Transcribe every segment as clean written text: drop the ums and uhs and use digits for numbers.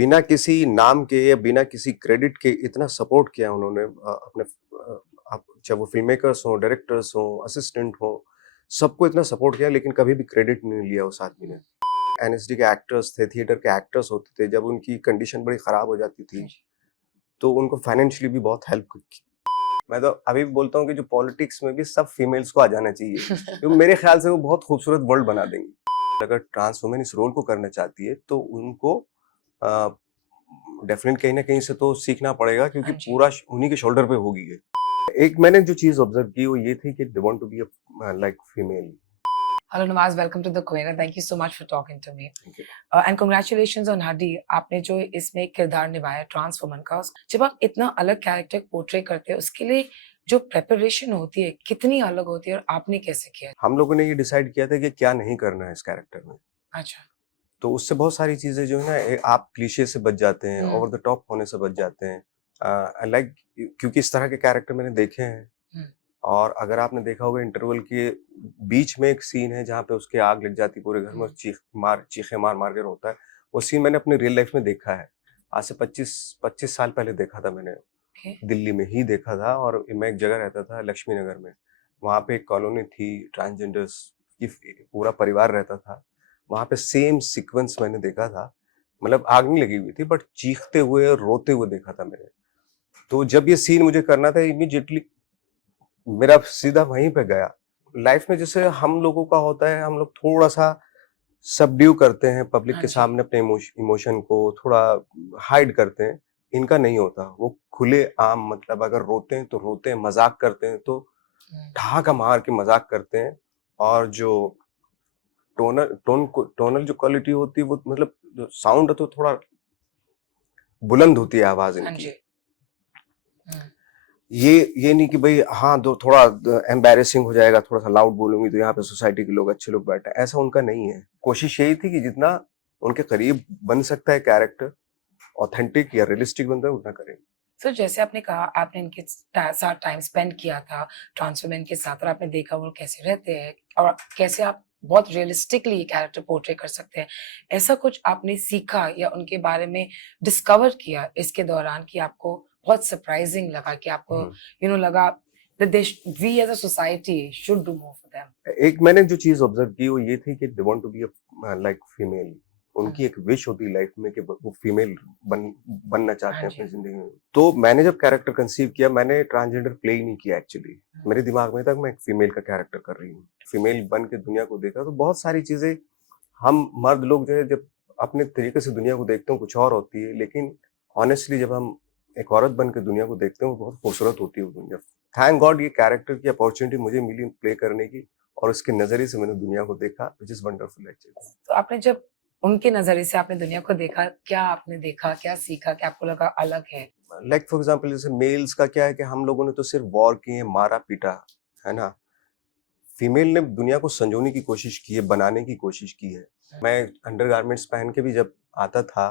बिना किसी नाम के या बिना किसी क्रेडिट के इतना सपोर्ट किया उन्होंने अपने आप चाहे वो फ़िल्म मेकर्स हों, डायरेक्टर्स हों, असिस्टेंट हों, सबको इतना सपोर्ट किया लेकिन कभी भी क्रेडिट नहीं लिया उस आदमी ने। एनएसडी के एक्टर्स थे, थिएटर के एक्टर्स होते थे, जब उनकी कंडीशन बड़ी ख़राब हो जाती थी, तो उनको फाइनेंशियली भी बहुत हेल्प की। मैं तो अभी भी बोलता हूँ कि जो पॉलिटिक्स में भी सब फीमेल्स को आ जाना चाहिए, क्योंकि मेरे ख्याल से वो बहुत खूबसूरत वर्ल्ड बना देंगी। अगर ट्रांस वुमेन इस रोल को करना चाहती है, तो उनको डेफिनेटली कहीं न कहीं से तो सीखना पड़ेगा क्योंकि हाँ जी। पूरा उन्हीं के शोल्डर पे होगी ये। एक मैंने जो चीज़ ऑब्ज़र्व की वो ये थी कि they want to be like female. Hello Nawaz, welcome to the queen and thank you so much for talking to me. Thank you. And congratulations on Haddi, आपने जो इसमें एक किरदार निभाया ट्रांस वुमन का। जब आप इतना अलग कैरेक्टर पोर्ट्रे करते हैं, उसके लिए जो प्रिपरेशन होती है कितनी अलग होती है और आपने कैसे किया? हम लोगों ने ये डिसाइड किया था कि क्या नहीं करना है इस कैरेक्टर में। अच्छा। तो उससे बहुत सारी चीज़ें जो है ना आप क्लीशे से बच जाते हैं, हुँ, ओवर द टॉप होने से बच जाते हैं। लाइक क्योंकि इस तरह के कैरेक्टर मैंने देखे हैं। हुँ, और अगर आपने देखा होगा इंटरवल के बीच में एक सीन है जहाँ पे उसके आग लग जाती है पूरे घर में और हुँ, चीखें मार के रोता है। वो सीन मैंने अपने रियल लाइफ में देखा है। आज से 25 साल पहले देखा था मैंने। ओके। दिल्ली में ही देखा था और मैं एक जगह रहता था लक्ष्मी नगर में। वहाँ पे एक कॉलोनी थी ट्रांसजेंडर्स की पूरा परिवार रहता था। वहाँ पे सेम सीक्वेंस मैंने देखा था। मतलब आग नहीं लगी हुई थी बट चीखते हुए और रोते हुए देखा था मैंने। तो जब ये सीन मुझे करना था इमीडिएटली मेरा सीधा वहीं पे गया। लाइफ में जैसे हम लोगों का होता है, हम लोग थोड़ा-सा सबड्यू करते हैं पब्लिक हाँ के जी। सामने अपने इमोशन को थोड़ा हाइड करते हैं। इनका नहीं होता। वो खुलेआम मतलब अगर रोते हैं तो रोते हैं, मज़ाक करते हैं तो हुँ, ठहाका मार के मज़ाक करते हैं और जो टोनल जो क्वालिटी होती है वो मतलब जो साउंड है तो थोड़ा बुलंद होती है आवाज़ हाँ इनकी। जी। हुँ, ये नहीं कि भई हाँ, दो थोड़ा एम्बैरेसिंग हो जाएगा, थोड़ा-सा लाउड बोलूँगी तो यहाँ पे सोसाइटी के लोग अच्छे लोग बैठे हैं, ऐसा उनका नहीं है। कोशिश यही थी कि जितना उनके करीब बन सकता है कैरेक्टर, ऑथेंटिक या रियलिस्टिक बनता है उतना करें। सर जैसे आपने कहा आपने इनके साथ टाइम स्पेंड किया था ट्रांस वुमेन के साथ और आपने देखा वो कैसे रहते हैं और कैसे आप बहुत रियलिस्टिकली ये कैरेक्टर पोर्ट्रे कर सकते हैं। ऐसा कुछ आपने सीखा या उनके बारे में डिस्कवर किया इसके दौरान कि आपको बहुत सरप्राइजिंग लगा कि आपको हुँ। लगा that they we as a society should do more for them? एक मैंने जो चीज़ ऑब्ज़र्व की वो ये थी कि they want to be like female. उनकी एक विश होती है लाइफ में कि वो फीमेल बनना चाहते हाँ हैं जी। अपनी ज़िंदगी में। तो मैंने जब कैरेक्टर कंसीव किया मैंने ट्रांसजेंडर प्ले ही नहीं किया एक्चुअली। मेरे दिमाग में था कि मैं एक फीमेल का कैरेक्टर कर रही हूँ। फीमेल बन के दुनिया को देखा तो बहुत सारी चीज़ें हम मर्द लोग जो है जब अपने तरीके से दुनिया को देखते हैं कुछ और होती है, लेकिन ऑनेस्टली जब हम एक औरत बन के दुनिया को देखते हैं वो बहुत खूबसूरत होती है वो दुनिया। थैंक गॉड ये कैरेक्टर की अपॉर्चुनिटी मुझे मिली प्ले करने की और उसके नज़रिए से मैंने दुनिया को देखा व्हिच इज़ वंडरफुल एक्चुअली। तो आपने जब उनके नजरिए से आपने दुनिया को देखा, क्या आपने देखा, क्या सीखा, क्या आपको लगा अलग है? लाइक फॉर एग्जांपल जैसे मेल्स का क्या है कि हम लोगों ने तो सिर्फ वॉर किए, मारा-पीटा, है ना? फीमेल ने दुनिया को संजोने की कोशिश की है, बनाने की कोशिश की है। मैं अंडरगारमेंट्स पहन के भी जब आता था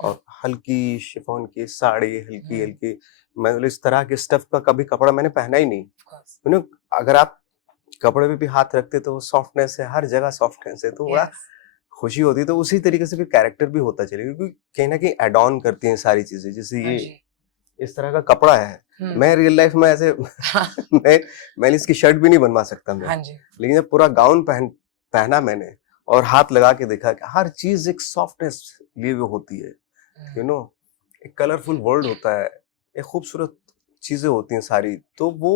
हुँ, और हल्की शिफॉन की साड़ी, हुँ, हल्की-हल्की मतलब इस तरह के स्टफ का कभी कपड़ा मैंने पहना ही नहीं। Of course. यू नो अगर आप कपड़े पे भी हाथ रखते तो सॉफ्टनेस है, हर जगह सॉफ्टनेस है, तो बड़ा यस। खुशी होती है। तो उसी तरीके से फिर कैरेक्टर भी होता चलेगा क्योंकि कहीं न कहीं ऐड ऑन करती हैं सारी चीज़ें। जैसे हाँ ये जी। इस तरह का कपड़ा है, हुँ। मैं रियल लाइफ में ऐसे मैं मैंने इसकी शर्ट भी नहीं बनवा सकता मैं। हाँ जी। लेकिन जब पूरा गाउन पहना मैंने और हाथ लगा के देखा कि हर चीज़ एक सॉफ्टनेस लिए हुए होती है, यू हुँ, नो एक कलरफुल वर्ल्ड होता है, एक खूबसूरत चीज़ें होती हैं सारी, तो वो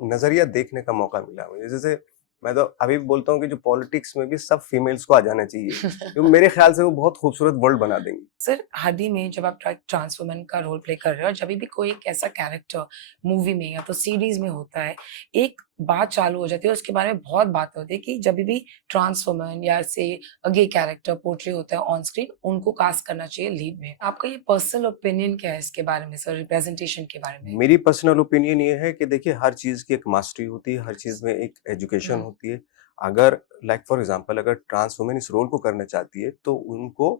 नज़रिया देखने का मौका मिला मुझे। जैसे मैं तो अभी भी बोलता हूँ कि जो पॉलिटिक्स में भी सब फीमेल्स को आ जाना चाहिए, क्योंकि मेरे ख्याल से वो बहुत खूबसूरत वर्ल्ड बना देंगी। सर हाल ही में जब आप ट्रांस वुमन का रोल प्ले कर रहे हो और जभी भी कोई एक ऐसा कैरेक्टर मूवी में या तो सीरीज में होता है, एक बात चालू हो जाती है और उसके बारे में बहुत बातें होती है कि जभी भी ट्रांस वुमन या से गे कैरेक्टर पोर्ट्रे होता है ऑन स्क्रीन, उनको कास्ट करना चाहिए लीड में। आपका ये पर्सनल ओपिनियन क्या है इसके बारे में सर, रिप्रेजेंटेशन के बारे में? मेरी पर्सनल ओपिनियन ये है कि देखिए हर चीज़ की एक मास्टरी होती है, हर चीज़ में एक एजुकेशन हुँ, होती है। अगर लाइक फॉर एग्ज़ाम्पल अगर ट्रांस वुमन इस रोल को करना चाहती है तो उनको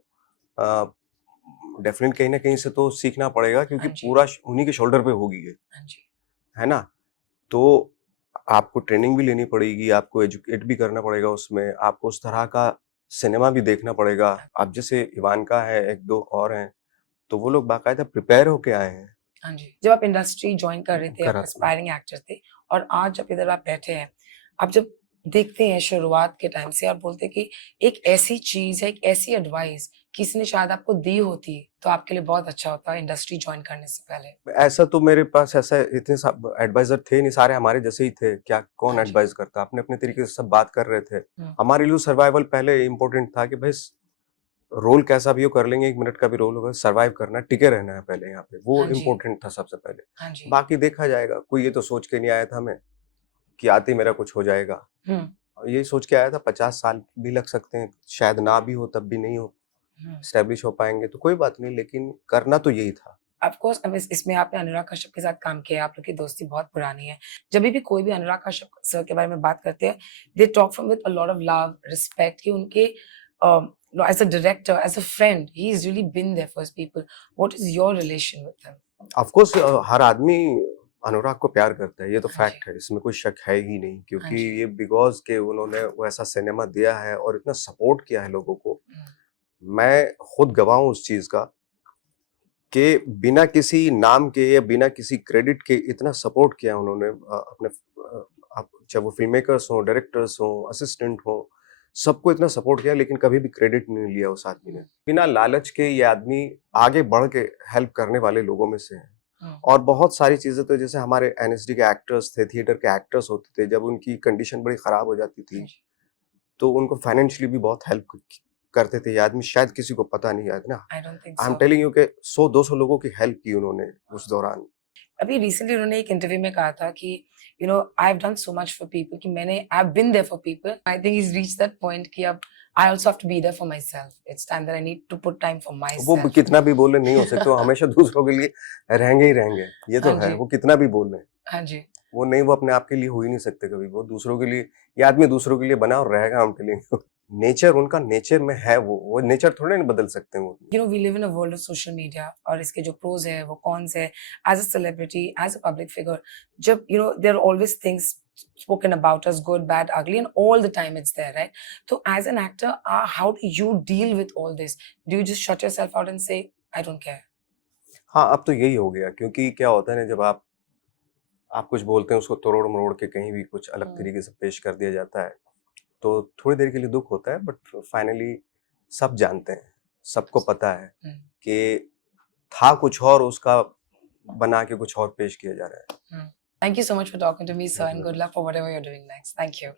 अ, डेफ़िनेटली कहीं न कहीं से तो सीखना पड़ेगा क्योंकि हाँ जी, पूरा उन्हीं के शोल्डर पे होगी ये, हाँ जी। है ना? तो आपको ट्रेनिंग भी लेनी पड़ेगी, आपको एजुकेट भी करना पड़ेगा उसमें, आपको उस तरह का सिनेमा भी देखना पड़ेगा। अब जैसे इवान्का है, 1-2 और हैं, तो वो लोग बाकायदा प्रिपेयर होके आए हैं। हाँ जी। जब आप इंडस्ट्री जॉइन कर रहे थे, आप करा एस्पायरिंग एक्टर थे और आज जब इधर आप बैठे हैं, आप जब देखते हैं शुरुआत के टाइम से और बोलते हैं कि एक ऐसी चीज़ है, एक ऐसी एडवाइस किसी ने शायद आपको दी होती, तो आपके लिए बहुत अच्छा होता इंडस्ट्री जॉइन करने से पहले। ऐसा तो मेरे पास ऐसा इतने एडवाइजर थे नहीं, सारे हमारे जैसे ही थे। क्या कौन हाँ जी। एडवाइस करता, अपने अपने तरीके से सब बात कर रहे थे। हुँ, हमारे लिए सर्वाइवल पहले इम्पोर्टेंट था कि भाई रोल कैसा भी हो कर लेंगे, 1 मिनट का भी रोल होगा, सर्वाइव करना है, टिके रहना है पहले यहाँ पे, वो हाँ जी, इम्पोर्टेंट था सबसे पहले। हाँ जी। बाकी देखा जाएगा, कोई ये तो सोच के नहीं आया था हमें कि आते ही मेरा कुछ हो जाएगा। हुँ, और ये सोच के आया था 50 साल भी लग सकते हैं, शायद ना भी हो तब भी नहीं हो, हुँ। एस्टेब्लिश हो पाएँगे तो कोई बात नहीं, लेकिन करना तो यही था। ऑफ कोर्स अब इसमें आपने अनुराग कश्यप के साथ काम किया है, आप लोग की दोस्ती बहुत पुरानी है। जभी भी कोई भी अनुराग कश्यप सर के बारे में बात करते हैं, they talk from with a lot of love, respect कि उनके as a director, as a friend, he has really been there for his people. What is your relation with him? Of course हर आदमी अनुराग को प्यार करता है, ये तो हाँ जी, फैक्ट है, इसमें कोई शक है ही नहीं, हाँ क्योंकि जी। ये बिकॉज़ के उन्होंने वो ऐसा सिनेमा दिया है और इतना सपोर्ट किया है लोगों को। हुँ, मैं खुद गवाह हूँ उस चीज़ का कि बिना किसी नाम के या बिना किसी क्रेडिट के इतना सपोर्ट किया उन्होंने अपने आप चाहे वो फ़िल्म मेकर्स हों, डायरेक्टर्स हों, असिस्टेंट हों, सबको इतना सपोर्ट किया लेकिन कभी भी क्रेडिट नहीं लिया उस आदमी ने। हुँ, बिना लालच के ये आदमी आगे बढ़ के हेल्प करने वाले लोगों में से है। हुँ, और बहुत सारी चीज़ें तो जैसे हमारे एनएसडी के एक्टर्स थे, थिएटर के एक्टर्स होते थे, जब उनकी कंडीशन बड़ी खराब हो जाती हाँ थी, जी। तो उनको फाइनेंशियली भी बहुत हेल्प करते थे। ये आदमी शायद किसी को पता नहीं है ना। I don't think I am so. Telling you कि 100-200 लोगों की हेल्प की उन्होंने उस दौरान। अभी रिसेंटली उन्होंने एक इंटरव्यू में कहा था कि I have done so much for people कि मैंने I have been there for people. I think he has reached that point कि अब I also have to be there for myself. It's time that I need to put time for my वो self. कितना भी बोले नहीं हो सकते, वो हमेशा दूसरों के लिए रहेंगे ही रहेंगे। ये तो हाँ है, जी, वो कितना भी बोल लें। हाँ जी। वो नहीं, वो अपने आप के लिए हो ही नहीं सकते कभी। वो दूसरों के लिए, ये आदमी दूसरों के लिए बना और रहेगा उनके लिए। नेचर उनका नेचर में है वो नेचर थोड़े ना बदल सकते हैं वो। We live in a world of social media और इसके जो प्रोज है वो कॉन्स है। As a celebrity, as a public figure, जब there are always things spoken about us, good, bad, ugly, and all the time it's there, right? So as an actor, how do you deal with all this? Do you just shut yourself out and say I don't care? हाँ, अब तो यही हो गया, क्योंकि क्या होता है ना, जब आप कुछ बोलते हैं उसको तोड़-मरोड़ के कहीं भी कुछ अलग Hmm, तरीके से पेश कर दिया जाता है, तो थोड़ी देर के लिए दुःख होता है, बट फाइनली सब जानते हैं, सबको पता है hmm, कि था कुछ और, उसका बना के कुछ और पेश किया जा रहा है। hmm. Thank you so much for talking to me, sir, and good धन्यवाद। luck for whatever you're doing next. Thank you.